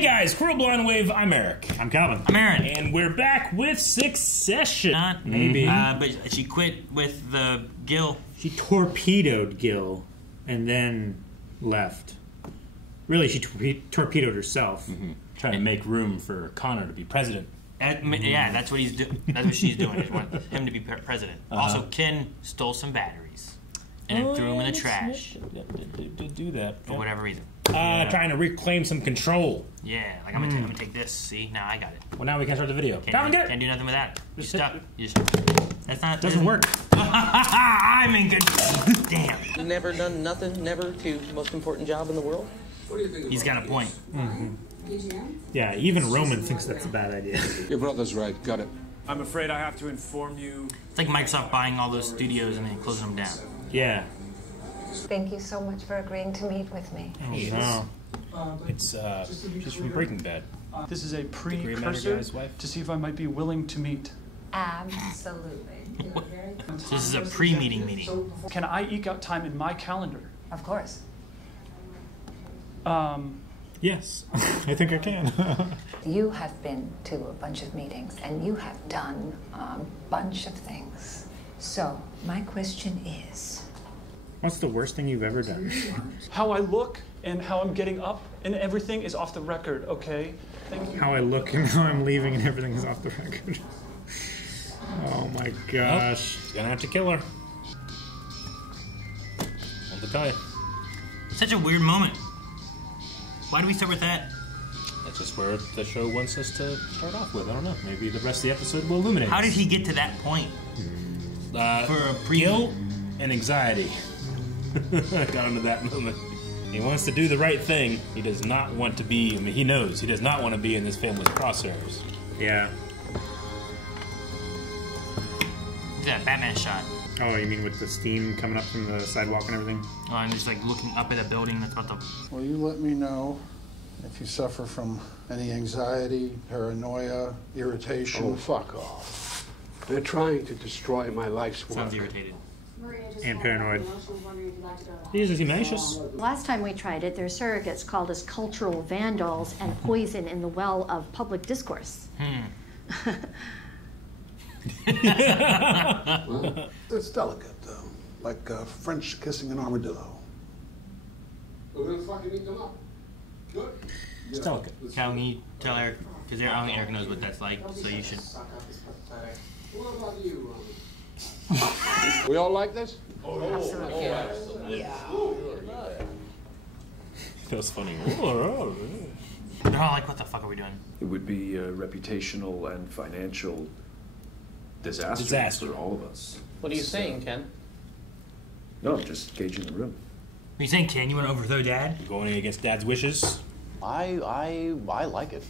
Hey guys, Cruel Blind Wave, I'm Eric. I'm Calvin. I'm Aaron. And we're back with Succession. Not maybe. But she quit with the Gil. She torpedoed Gil and then left. Really, she torpedoed herself. Trying to make room for Connor to be president. Yeah, that's what he's doing. That's what she's doing. She wants him to be president. Also, Ken stole some batteries and then threw them in the trash Do that. for whatever reason. Trying to reclaim some control. Yeah, like I'm gonna take this. See, now I got it. Well, now we can start the video. Calvin, get it! Can't do nothing with that. You're stuck. That's not. Doesn't work. I'm in good. Damn. Never done nothing, never to the most important job in the world. He's got a point. Yeah, even Roman thinks that's a bad idea. Your brother's right. Got it. I'm afraid I have to inform you. It's like Microsoft buying all those studios and then closing them down. Yeah. Thank you so much for agreeing to meet with me. Oh, no. It's she's from Breaking Bad. This is a Grey Matter precursor guy's wife. to see if I might be willing to meet. Absolutely. So this is a pre-meeting meeting. Can I eke out time in my calendar? Of course. Yes, I think I can. You have been to a bunch of meetings and you have done a bunch of things. So, my question is... What's the worst thing you've ever done? How I look and how I'm getting up and everything is off the record, okay? Thank you. How I look and how I'm leaving and everything is off the record. Oh my gosh. He's gonna have to kill her. I'll tell you. Such a weird moment. Why do we start with that? That's just where the show wants us to start off with. I don't know. Maybe the rest of the episode will illuminate. How did he get to that point? For a guilt and anxiety got him to that moment. He wants to do the right thing. He does not want to be. I mean, he knows he does not want to be in this family's crosshairs. Yeah. Look at that Batman shot. Oh, you mean with the steam coming up from the sidewalk and everything? Oh, I'm just like looking up at a building that's about to. Will you let me know if you suffer from any anxiety, paranoia, irritation? Oh, fuck off. They're trying to destroy my life's work. Sounds irritated. And paranoid. These are tenacious. Last time we tried it, their surrogates called us cultural vandals and poison in the well of public discourse. Well, it's delicate, though. Like French kissing an armadillo. We're gonna fucking eat them up. Good. It's delicate. Cal, can you tell Eric? Because I don't think Eric knows what that's like, so you should. What about you, Ronnie? We all like this? Absolutely. Feels funny. They're all like, what the fuck are we doing? It would be a reputational and financial disaster for all of us. What are you saying, Ken? No, I'm just gauging the room. Are you saying, Ken, you want to overthrow Dad? You going against Dad's wishes? I like it.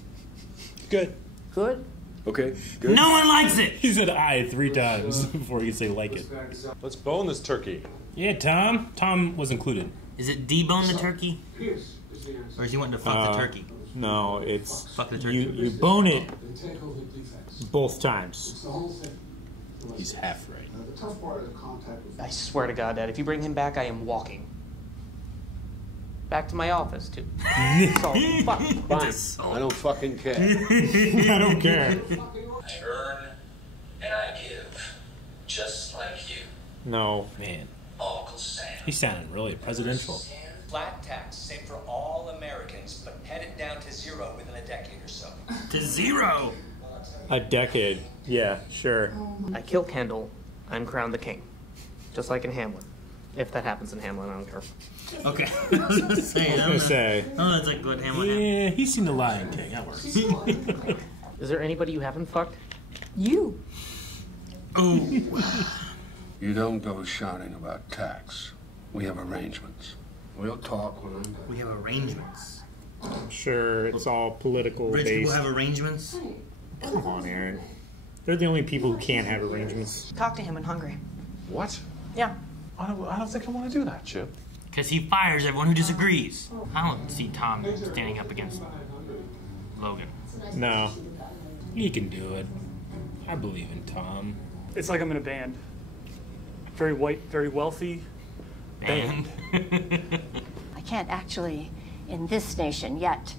Good. Good? Okay, good. No one likes it! He said "I" 3 times before he could say "like it." Let's bone this turkey. Yeah, Tom. Tom was included. Is it debone the turkey? Or is he wanting to fuck the turkey? No, it's... Fuck the turkey. You bone it both times. He's half right. I swear to God, Dad, if you bring him back, I am walking. Back to my office, too. So, fuck. Fine. I don't fucking care. I don't care. I earn and I give, just like you, No. Man, Uncle Sam. he sounded really presidential. Flat tax, same for all Americans, but headed down to 0 within a decade or so. To 0! A decade. Yeah, sure. I kill Kendall, I'm crowned the king. Just like in Hamlet. If that happens in Hamlet, I don't care. Okay. I was gonna say. Oh, that's like good Hamlet. Yeah, he's seen The Lion King. That works. Is there anybody you haven't fucked? You. Ooh. You don't go shouting about tax. We have arrangements. We'll talk when I'm done. We have arrangements. Sure, it's all political Rich based. people have arrangements? Come on, Aaron. They're the only people who can't have arrangements. Talk to him in Hungary. What? Yeah. I don't think I want to do that, Chip. Because he fires everyone who disagrees. I don't see Tom standing up against Logan. No. He can do it. I believe in Tom. It's like I'm in a band. Very white, very wealthy. Band. I can't actually in this nation, yet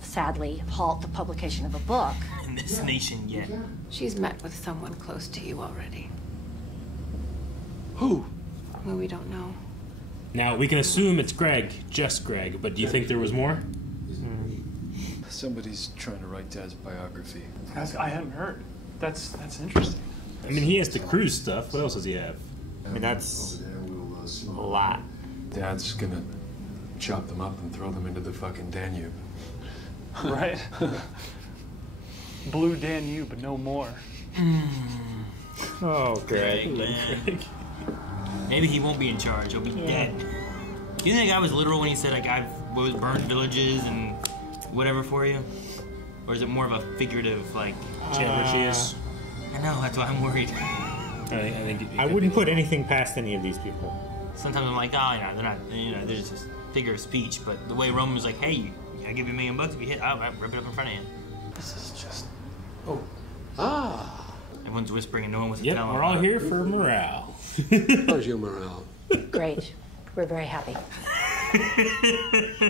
sadly halt the publication of a book. In this nation yet. She's met with someone close to you already. Who? Who we don't know. Now, we can assume it's Greg, just Greg, but do you think there was more? Somebody's trying to write Dad's biography. I hadn't heard. That's interesting. I mean, he has the cruise stuff. What else does he have? I mean, that's a lot. Dad's gonna chop them up and throw them into the fucking Danube. Right? Blue Danube, but no more. Oh, Greg. Man. Maybe he won't be in charge. He'll be dead. Do you think the guy was literal when he said, like, I've burned villages and whatever for you? Or is it more of a figurative, like... Chandler, she is. I know, that's why I'm worried. I think I wouldn't put anything past any of these people. Sometimes I'm like, oh, they're not, they're just a figure of speech. But the way Roman was like, hey, I give you $1 million if you hit, I'll rip it up in front of you. This is just... Oh. Ah. Everyone's whispering and no one wants to Yep, tell them. we're all here for morale. How's your morale? Great. We're very happy.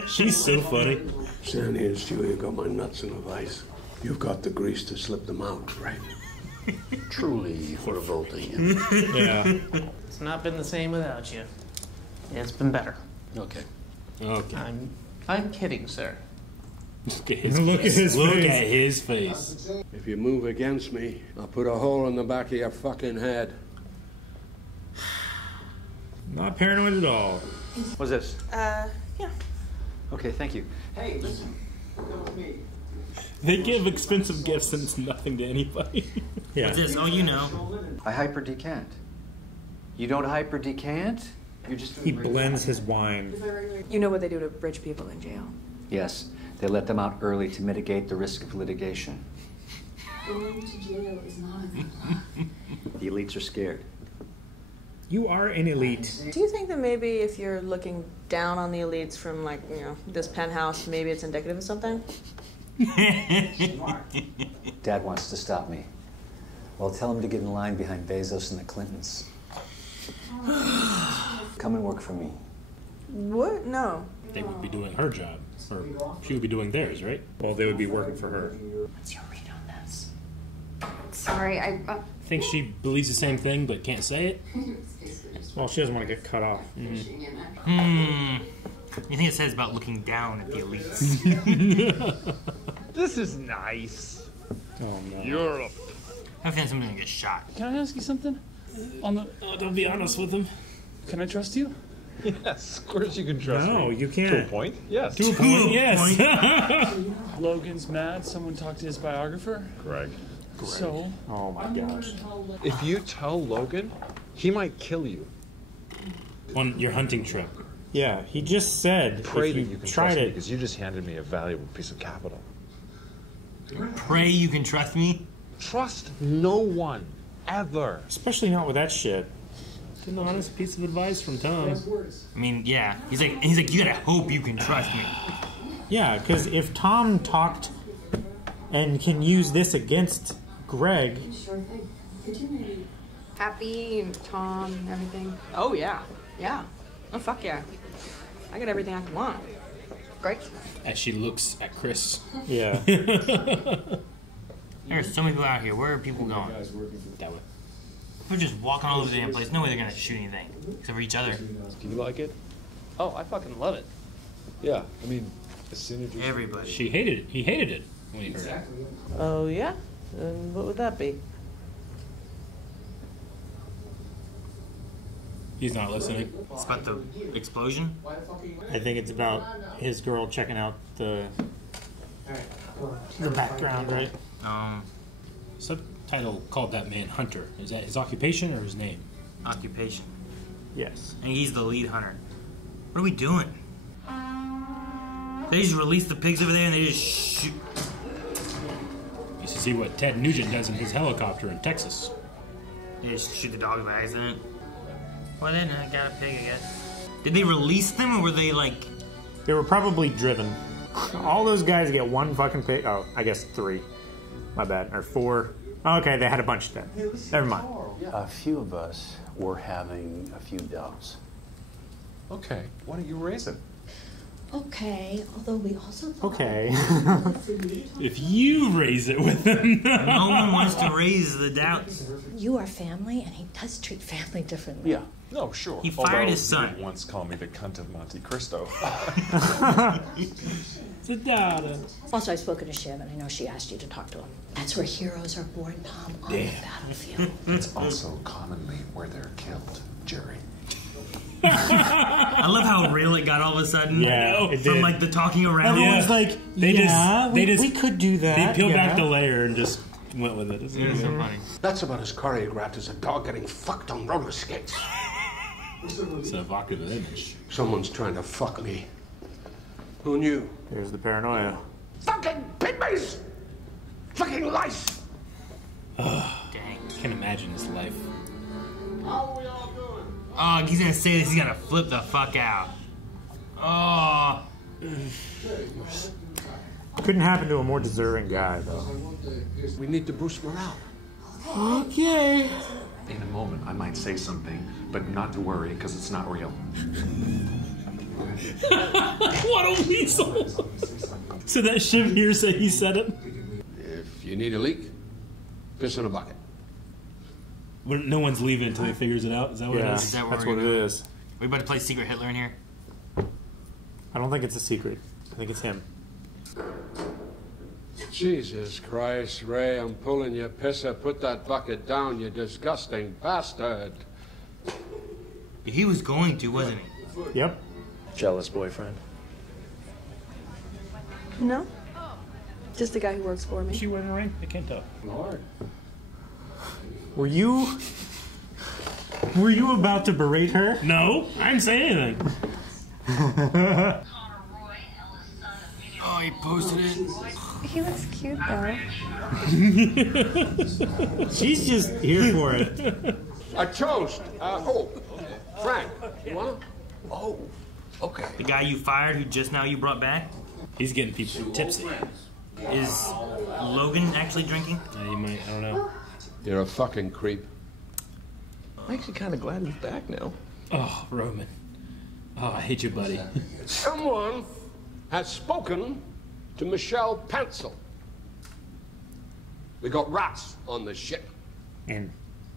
She's so funny. Sandy and Stewie got my nuts in a vice. You've got the grease to slip them out, right? Truly revolting. Yeah. It's not been the same without you. It's been better. Okay. Okay. I'm kidding, sir. Look at his Look face. at his Look face. at his face. If you move against me, I'll put a hole in the back of your fucking head. Not paranoid at all. What's this? Yeah. Okay, thank you. Hey, listen. Come with me. They give expensive gifts and it's nothing to anybody. Yeah. What's this? Oh, you know. I hyper decant. You don't hyper decant? You just He blends his wine. You know what they do to rich people in jail? Yes, they let them out early to mitigate the risk of litigation. Going to jail is not a good plan. The elites are scared. You are an elite. Do you think that maybe if you're looking down on the elites from, like, this penthouse, maybe it's indicative of something? Dad wants to stop me. Well, tell him to get in line behind Bezos and the Clintons. Come and work for me. What? No. They would be doing her job. Or she would be doing theirs, right? Well, they would be working for her. What's your read on this? Sorry, I think she believes the same thing but can't say it. Well, she doesn't want to get cut off. You think it says about looking down at the elites? This is nice. Oh, no. Europe. I think somebody's gonna get shot. Can I ask you something? Don't be honest with him. Can I trust you? Yes, of course you can trust me. No, you can't. To a point? Yes. To a point, yes. Logan's mad. Someone talked to his biographer. Greg. So? Oh my gosh. If you tell Logan, he might kill you. On your hunting trip. Yeah, he just said Pray if that you you can tried trust me it. because you just handed me a valuable piece of capital. Pray you can trust me? Trust no one. Ever. Especially not with that shit. An honest piece of advice from Tom. I mean, yeah. He's like, you gotta hope you can trust me. Yeah, because if Tom talked and can use this against Greg, Sure thing. Continue. Happy and Tom and everything. Oh, yeah. Yeah. Oh, fuck yeah. I got everything I can want. Great. As she looks at Chris. yeah. There's so many people out here. Where are people going? That way. They're just walking all over the damn place. No way they're gonna shoot anything. Except for each other. Do you like it? Oh, I fucking love it. Yeah, I mean, the synergy. Everybody. She hated it. He hated it when he heard it. Oh, yeah? What would that be? He's not listening. It's about the explosion? I think it's about his girl checking out the background, right? Subtitle called that man Hunter. Is that his occupation or his name? Occupation. Yes. And he's the lead hunter. What are we doing? They just release the pigs over there and they just shoot. You should see what Ted Nugent does in his helicopter in Texas. They just shoot the dogs by accident. Well, then I got a pig, I guess. Did they release them or were they like... They were probably driven. All those guys get one fucking pig. Oh, I guess 3. My bad. Or 4. Okay, they had a bunch then. Never mind. A few of us were having a few doubts. Okay, why don't you raise it? Okay, although we also thought Okay. If you raise it with him. No one wants to raise the doubts. you are family, and he does treat family differently. Yeah. No, sure. He fired Although his son. He did once call me the cunt of Monte Cristo. It's a daughter. Also, I've spoken to Shiv, and I know she asked you to talk to him. That's where heroes are born, Tom, on the battlefield. It's also commonly where they're killed, Jerry. I love how real it got all of a sudden. Yeah, it From did. like the talking around. Everyone's like, we could do that. They peeled back yeah. the layer and just went with it. It's It's so funny. That's about as choreographed as a dog getting fucked on roller skates. It's an evocative image. Someone's trying to fuck me. Who knew? There's the paranoia. Fucking pygmies! Fucking lice! Dang. Can't imagine his life. Oh, he's gonna say this. He's gonna flip the fuck out. Oh. Couldn't happen to a more deserving guy, though. We need to boost morale. Okay. In a moment, I might say something, but not to worry, because it's not real. What a weasel! So that Shiv here said he said it? If you need a leak, piss in a bucket. No one's leaving until he figures it out. Is that what Yeah, it is? Is that what that's we're what it gonna- is. We about to play Secret Hitler in here? I don't think it's a secret. I think it's him. Jesus Christ, Ray, I'm pulling you, pisser. Put that bucket down, you disgusting bastard. He was going to, wasn't he? Yep. Jealous boyfriend. No. Just the guy who works for me. Is she wearing a ring? I can't tell. Were you about to berate her? No, I didn't say anything. Oh, he posted it. He looks cute though. She's just here for it. A toast. Frank, you wanna? Oh, okay. The guy you fired who just now you brought back? He's getting people tipsy. Is Logan actually drinking? You might, I don't know. You're a fucking creep. I'm actually kind of glad he's back now. Oh, Roman. Oh, I hate you, buddy. Someone has spoken to Michelle Pencil. We got rats on the ship. And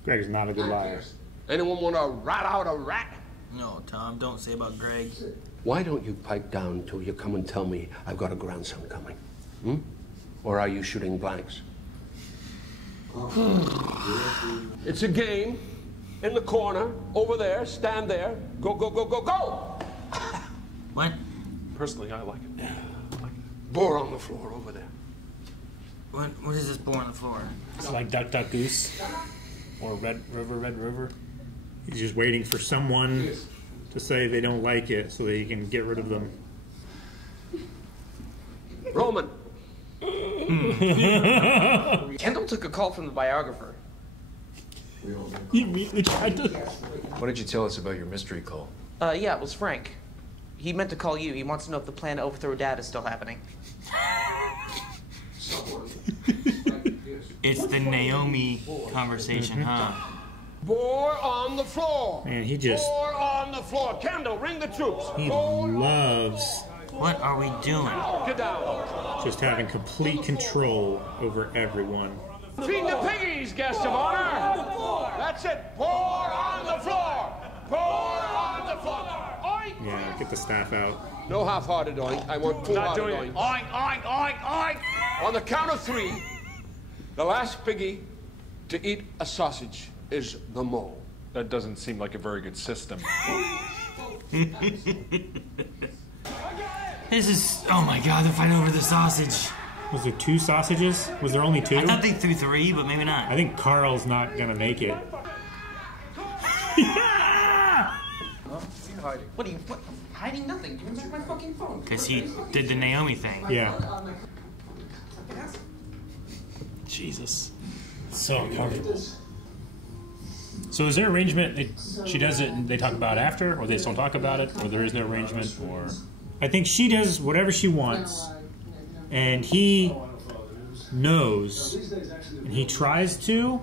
Greg's not a good liar. Anyone want to rat out a rat? No, Tom, don't say about Greg. Why don't you pipe down till you come and tell me I've got a grandson coming? Hmm? Or are you shooting blanks? It's a game. In the corner, over there, stand there. Go, go, go, go, go! What? Personally, I like it. Bore on the floor over there. What is this boar on the floor? It's like Duck Duck Goose. Or Red River. He's just waiting for someone to say they don't like it so that he can get rid of them. Roman. Kendall took a call from the biographer. He immediately tried to. What did you tell us about your mystery call? Yeah, it was Frank. He meant to call you. He wants to know if the plan to overthrow Dad is still happening. It's the Naomi conversation, huh? Bore on the floor. Man, he just... Bore on the floor. Kendall, ring the troops. He loves What are we doing? Get down. just having complete control over everyone. Feed the piggies, guest of honor. That's it. Pour on the floor. Pour on the floor. Oink. Yeah, get the staff out. No half-hearted oink. I want full-hearted oink. Oink, oink, oink, oink. On the count of 3, the last piggy to eat a sausage is the mole. That doesn't seem like a very good system. This is... Oh my god, they're fighting over the sausage. Was there 2 sausages? Was there only 2? I thought they threw 3, but maybe not. I think Carl's not gonna make it. What are you hiding? Nothing. You check my fucking phone. Because he did the Naomi thing. Yeah. Jesus. So uncomfortable. So is there arrangement? She does it and they talk about it after? Or they just don't talk about it? Or there is no arrangement? Or... I think she does whatever she wants. And he knows. And he tries to.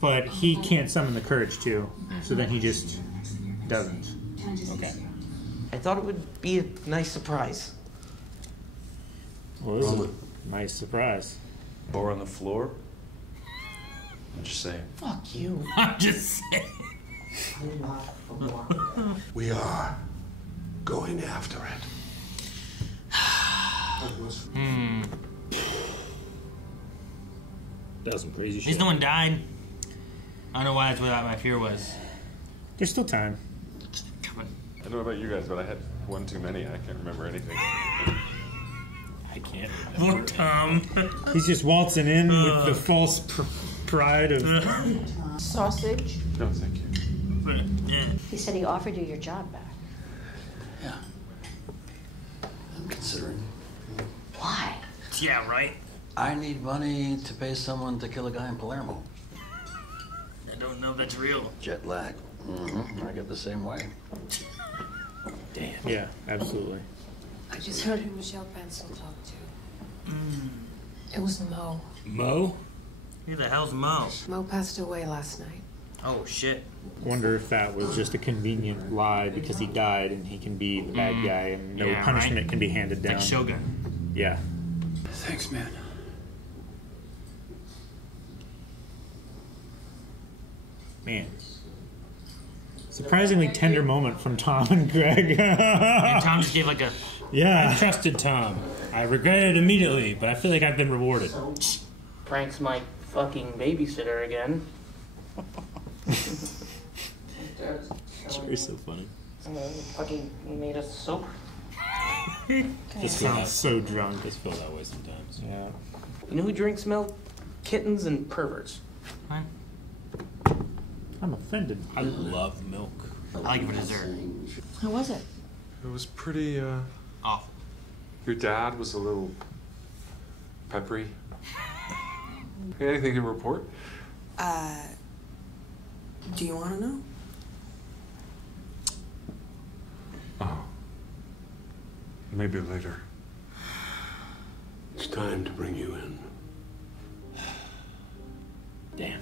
But he can't summon the courage to. So then he just doesn't. Okay. I thought it would be a nice surprise. Well, this is a nice surprise. Or on the floor? I'm just saying. Fuck you. I'm just saying. We are going after it. That was some crazy At least no one died. I don't know why that's what my fear was. There's still time. I don't know about you guys, but I had one too many. I can't remember anything. I can't Poor Tom. He's just waltzing in with the false pride of... Sausage? No, thank you. He said he offered you your job back. Yeah. I'm considering. Why? Yeah, right. I need money to pay someone to kill a guy in Palermo. I don't know if that's real. Jet lag. I get the same way. Damn. Yeah, absolutely. I just heard who Michelle Pencil talked to. It was Mo. Mo? Who the hell's Mo? Mo passed away last night. Oh, shit. Wonder if that was just a convenient lie because he died and he can be the bad guy and no Yeah, punishment right? can be handed It's down. like Shogun. Yeah. Thanks, man. Man. Surprisingly tender moment from Tom and Greg. And Tom just gave like a... Yeah. I trusted Tom. I regretted it immediately, but I feel like I've been rewarded. Frank's my fucking babysitter again. Jerry's so funny. Fucking made us soap. Just sounds so drunk. Just feel that way sometimes. Yeah. You know who drinks milk? Kittens and perverts. I'm offended. I love milk. I like it for dessert. How was it? It was pretty, Awful. Your dad was a little peppery. Anything to report? Do you want to know? Oh. Maybe later. It's time to bring you in. Damn.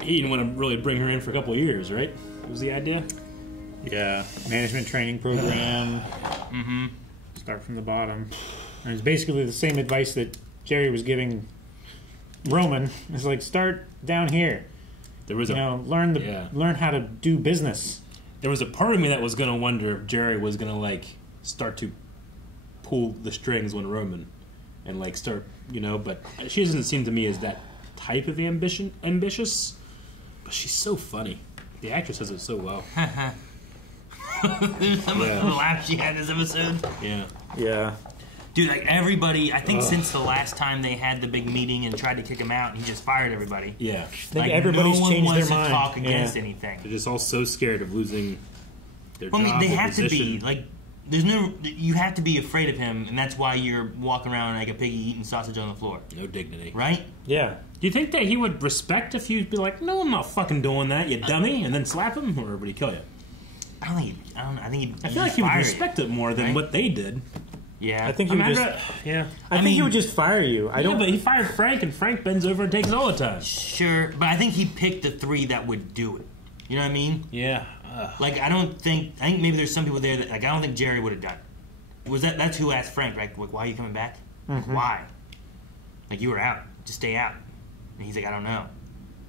He didn't want to really bring her in for a couple of years, right? What was the idea? Yeah. Management training program. Mm-hmm. Start from the bottom. And it's basically the same advice that Jerry was giving Roman. It's like, start down here. There was learn how to do business. There was a part of me that was going to wonder if Jerry was going to, like, start to pull the strings when Roman and, like, start, but she doesn't seem to me as that type of ambitious, but she's so funny. The actress does it so well. Some of the laughs she had this episode. Yeah. Yeah. Dude, like everybody, I think since the last time they had the big meeting and tried to kick him out, he just fired everybody. Yeah. I think everybody's no one changed wants their to mind. talk against Yeah. anything. They're just all so scared of losing their job. Well, I mean, they their have to be. position. Like, there's no. You have to be afraid of him, and that's why you're walking around like a piggy eating sausage on the floor. No dignity. Right? Yeah. Do you think that he would respect if you'd be like, no, I'm not fucking doing that, you dummy, and then slap him, or would he kill you? I don't think. I think. I feel like he would respect it more than what they did. Yeah. I think he would just. Yeah. I think he would just fire you. I don't. But he fired Frank, and Frank bends over and takes it all the time. Sure, but I think he picked the three that would do it. You know what I mean? Yeah. Like, I think maybe there's some people there that, like, I don't think Jerry would have done it. That's who asked Frank, right? Like, why are you coming back? Like, Mhm. why? Like, you were out. Just stay out. And he's like, I don't know.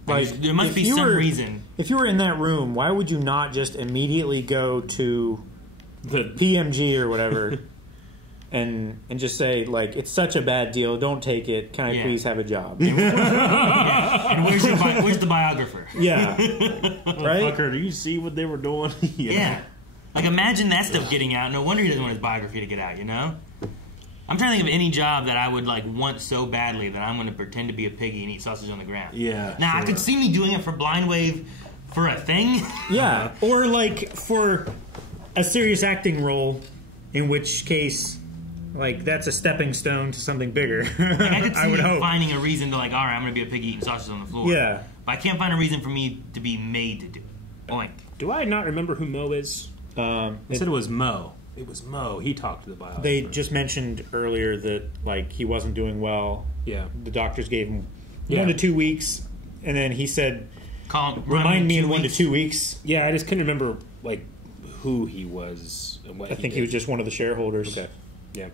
Like, There must if be you some were- reason. If you were in that room, why would you not just immediately go to the PMG or whatever and just say, like, it's such a bad deal, don't take it, can I Yeah. please have a job? And where's the biographer? Yeah. Right? Fucker, do you see what they were doing? Yeah. Like, imagine that stuff getting out. No wonder he doesn't want his biography to get out, you know? I'm trying to think of any job that I would, like, want so badly that I'm going to pretend to be a piggy and eat sausage on the ground. Yeah. Now, I sure. could see me doing it for Blind Wave for a thing. Yeah, or like for a serious acting role, in which case, like, that's a stepping stone to something bigger. Like, I could see I would me hope. finding a reason to, like, all right, I'm going to be a piggy eating sausage on the floor. Yeah. But I can't find a reason for me to be made to do it. Boink. Do I not remember who Mo is? I said it was Mo. It was Mo. He talked to the biographer. They just mentioned earlier that, like, he wasn't doing well. Yeah. The doctors gave him Yeah. 1 to 2 weeks, and then he said, remind "Remind me me in in 1 to 2 2 weeks." Yeah, I just couldn't remember, like, who he was and what I think he was just one of the shareholders. Okay. Yeah.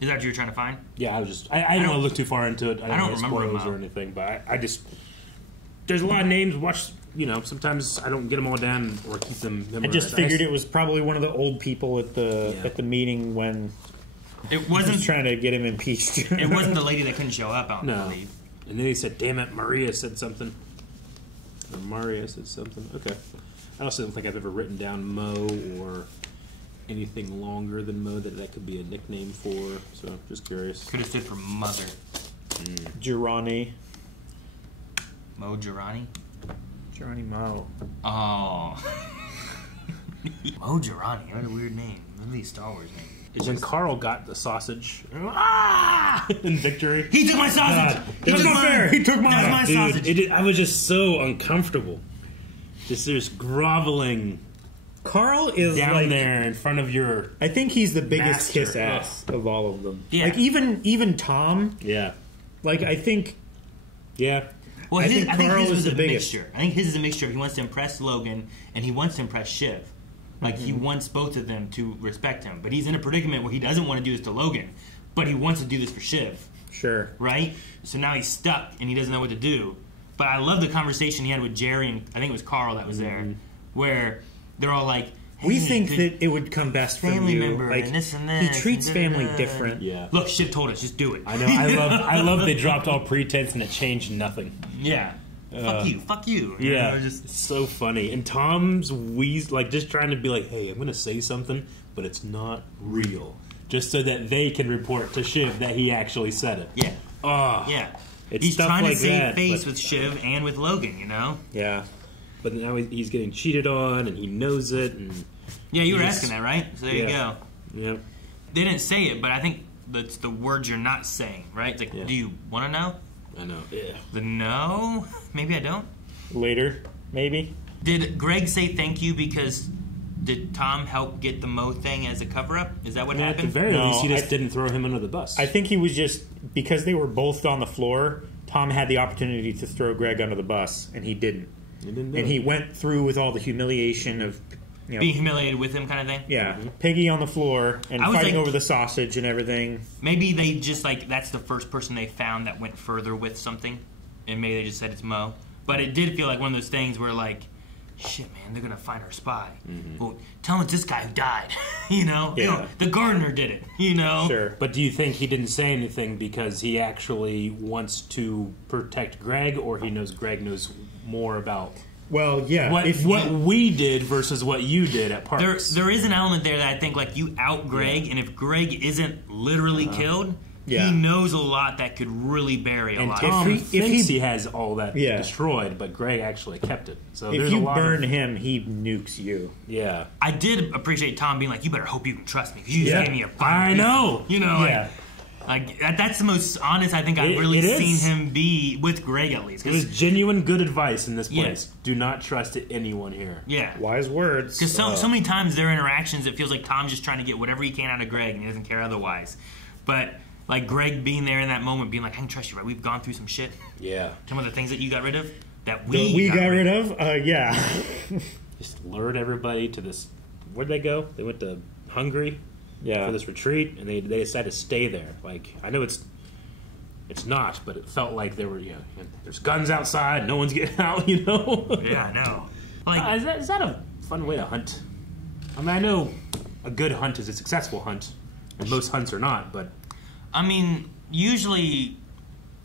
Is that what you were trying to find? Yeah, I was just. I don't want to look too far into it. I don't remember spoilers him, or anything, but I just. There's a lot of names. Watch, sometimes I don't get them all down or keep them memorized. I just figured it was probably one of the old people at the meeting when it wasn't trying to get him impeached. It wasn't the lady that couldn't show up. I No. don't believe. And then he said, "Damn it, Maria said something." Or Maria said something. Okay. I also don't think I've ever written down Mo or anything longer than Mo that could be a nickname for. So I'm just curious. Could have stood for mother. Girani. Mo Girani? Girani Mo. Oh. Mo Girani. What a weird name. Maybe Star Wars name. When Carl got the sausage in victory, he took my sausage. It was not fair. He took mine. That was my sausage. I was just so uncomfortable. Just groveling. Carl is down like, there in front of your. I think he's the biggest master. kiss ass of all of them. Yeah. Like even Tom. Yeah. Like I think. Yeah. Well, I think his Carl was is the a biggest. mixture. I think his is a mixture. He wants to impress Logan and he wants to impress Shiv. Like he wants both of them to respect him, but he's in a predicament where he doesn't want to do this to Logan, but he wants to do this for Shiv. Sure. Right? So now he's stuck and he doesn't know what to do. But I love the conversation he had with Jerry and I think it was Carl that was there, where they're all like, hey, we think that it would come best from family you. member Like, and this and he this. treats and family da-da-da. different. Yeah. Look, Shiv told us, just do it. I know. I love they dropped all pretense and it changed nothing. Yeah. Fuck you. Yeah, You know, just so funny. And Tom's just trying to be like, hey, I'm going to say something, but it's not real. Just so that they can report to Shiv that he actually said it. Yeah. Oh, Yeah. It's He's stuff trying like to save that, face but- with Shiv and with Logan, Yeah. But now he's getting cheated on, and he knows it. And Yeah, you were he's- asking that, right? So there you go. Yep. They didn't say it, but I think that's the words you're not saying, right? It's like, do you want to know? I know. Yeah. The no? Maybe I don't. Later, maybe. Did Greg say thank you because did Tom help get the Mo thing as a cover-up? Is that what At the happened? very least, he just didn't throw him under the bus. I think he was just because they were both on the floor. Tom had the opportunity to throw Greg under the bus, and he didn't. And he went through with all the humiliation of being humiliated with him kind of thing? Yeah. Piggy on the floor and I was fighting like- over the sausage and everything. Maybe they just, that's the first person they found that went further with something, and maybe they just said it's Mo. But it did feel like one of those things where, shit, man, they're going to find our spy. Well, tell them it's this guy who died, Yeah. The gardener did it, Sure. But do you think he didn't say anything because he actually wants to protect Greg, or he knows Greg knows more about Well, yeah. what we did versus what you did at Parks? There is an element there that I think, you out Greg, and if Greg isn't literally killed, he knows a lot that could really bury a And lot. Tom thinks he has all that destroyed, but Greg actually kept it. So If there's you a lot burn of, him, he nukes you. Yeah. I did appreciate Tom being like, you better hope you can trust me, because you just gave me a fire. I know. That's the most honest I think I've really seen him be with Greg, at least. It was genuine good advice in this place. Do not trust anyone here. Yeah. Wise words. Because so many times their interactions, it feels like Tom's just trying to get whatever he can out of Greg, and he doesn't care otherwise. But Greg being there in that moment, being like, I can trust you, right? We've gone through some shit. Yeah. Some of the things that you got rid of, that we got rid of? Yeah. Just lured everybody to this. Where'd they go? They went to Hungary for this retreat, and they decided to stay there. I know it's not, but it felt like there were, there's guns outside, no one's getting out, Yeah, I know. Is that a fun way to hunt? I mean, I know a good hunt is a successful hunt, and most hunts are not, but... I mean, usually,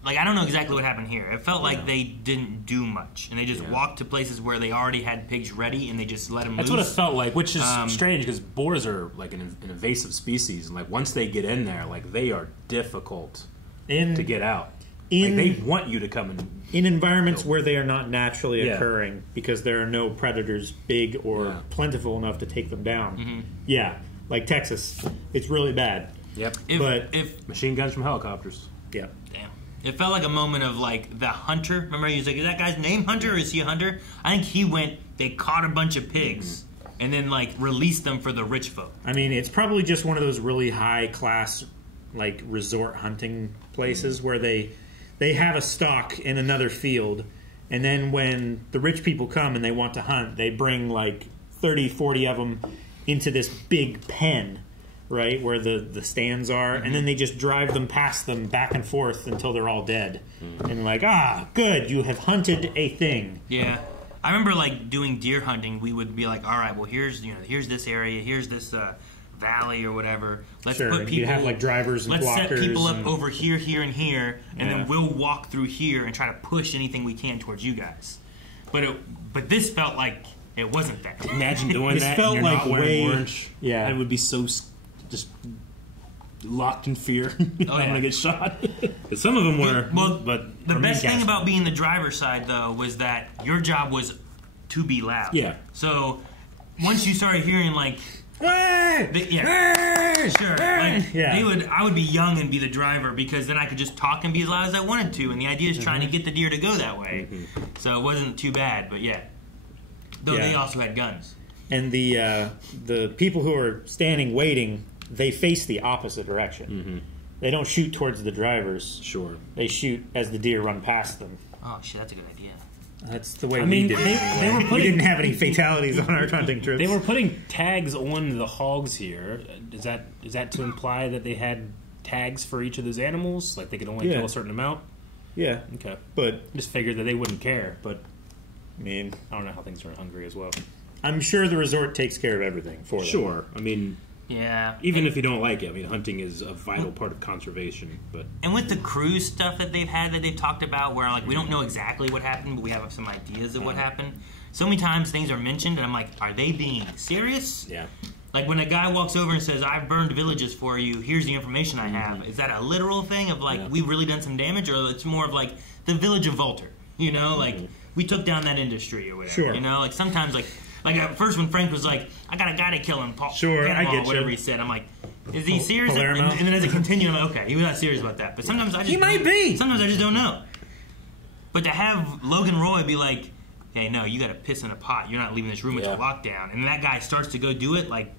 I don't know exactly what happened here. It felt like they didn't do much, and they just walked to places where they already had pigs ready, and they just let them That's loose. what it felt like, which is strange, because boars are, an invasive species, and, once they get in there, they are difficult to get out. They want you to come in environments where they are not naturally occurring because there are no predators big or plentiful enough to take them down. Mm-hmm. Yeah, like Texas, it's really bad. Yep. If machine guns from helicopters. Yeah. Damn. It felt like a moment of the hunter. Remember, he was like, "Is that guy's name Hunter? Or is he a hunter?" I think he went. They caught a bunch of pigs and then released them for the rich folk. I mean, it's probably just one of those really high class resort hunting places where they have a stock in another field, and then when the rich people come and they want to hunt, they bring 30, 40 of them into this big pen, right, where the stands are, and then they just drive them past them back and forth until they're all dead. And like, good, you have hunted a thing. Yeah. I remember like doing deer hunting, we would be like, all right, well here's this area, here's this valley or whatever. Let's put people. You have like drivers and blockers. Let's set people up over here, here, and here, and then we'll walk through here and try to push anything we can towards you guys. But this felt like it wasn't that. Imagine doing this that. Felt and you're like not wearing way, orange. Yeah, I would be so just locked in fear. I'm gonna get shot. Some of them were. But the best thing about being the driver's side though was that your job was to be loud. Yeah. So once you started hearing like. Sure. Like, I would be young and be the driver because then I could just talk and be as loud as I wanted to. And the idea is trying to get the deer to go that way. So it wasn't too bad, but though they also had guns. And the people who are standing waiting, they face the opposite direction. They don't shoot towards the drivers. Sure. They shoot as the deer run past them. Oh shit, that's a good idea. That's the way we did it. We didn't have any fatalities on our hunting trips. They were putting tags on the hogs here. Is that to imply that they had tags for each of those animals? Like they could only kill a certain amount? Yeah. Okay. But just figured that they wouldn't care. But I mean, I don't know how things are in Hungary as well. I'm sure the resort takes care of everything for them. Sure. I mean, yeah. Even if you don't like it, I mean, hunting is a vital part of conservation. But and with the cruise stuff that they've talked about, where like we don't know exactly what happened, but we have some ideas of what happened. So many times things are mentioned, and I'm like, are they being serious? Yeah. Like when a guy walks over and says, "I've burned villages for you. Here's the information I have." Is that a literal thing of like we've really done some damage, or it's more of like the village of Volter? You know, like we took down that industry or whatever. Sure. You know, like sometimes like at first when Frank was like, "I got a guy to kill him," Paul, sure, Panama, I get whatever you. he said, I'm like, is he serious? And then as it continued, I'm like, okay, he was not serious about that. But sometimes I just he might be. Sometimes I just don't know. But to have Logan Roy be like, "Hey, no, you got to piss in a pot. You're not leaving this room until lockdown," and that guy starts to go do it, like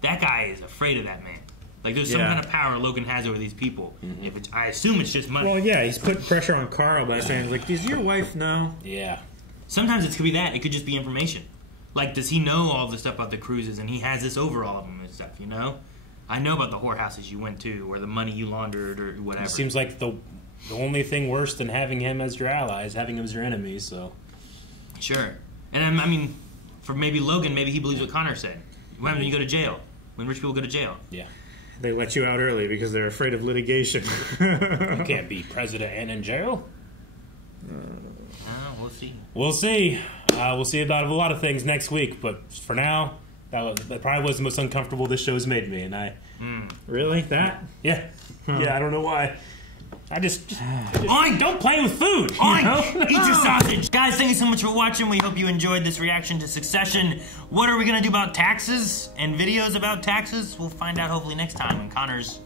that guy is afraid of that man. Like there's some kind of power Logan has over these people. If it's, I assume it's just money. Well, yeah, he's putting pressure on Carl by saying, like, "Does your wife know?" Yeah. Sometimes it could be that. It could just be information. Like, does he know all the stuff about the cruises, and he has this over all of them and stuff, you know? I know about the whorehouses you went to, or the money you laundered, or whatever. It seems like the only thing worse than having him as your ally is having him as your enemy, so... Sure. And I mean, for maybe Logan, maybe he believes what Connor said. What happens when you go to jail? When rich people go to jail? Yeah. They let you out early because they're afraid of litigation. You can't be president and in jail. We'll see. We'll see. We'll see about a lot of things next week, but for now, that probably was the most uncomfortable this show's made me, and I... Really? That? Yeah. Huh. Yeah, I don't know why. I just Oink! Don't play with food! Oink! Eat your sausage! Guys, thank you so much for watching. We hope you enjoyed this reaction to Succession. What are we going to do about taxes and videos about taxes? We'll find out hopefully next time when Connor's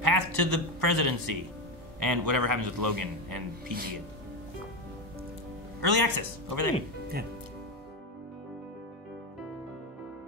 path to the presidency and whatever happens with Logan and PG. Early access over there. Yeah.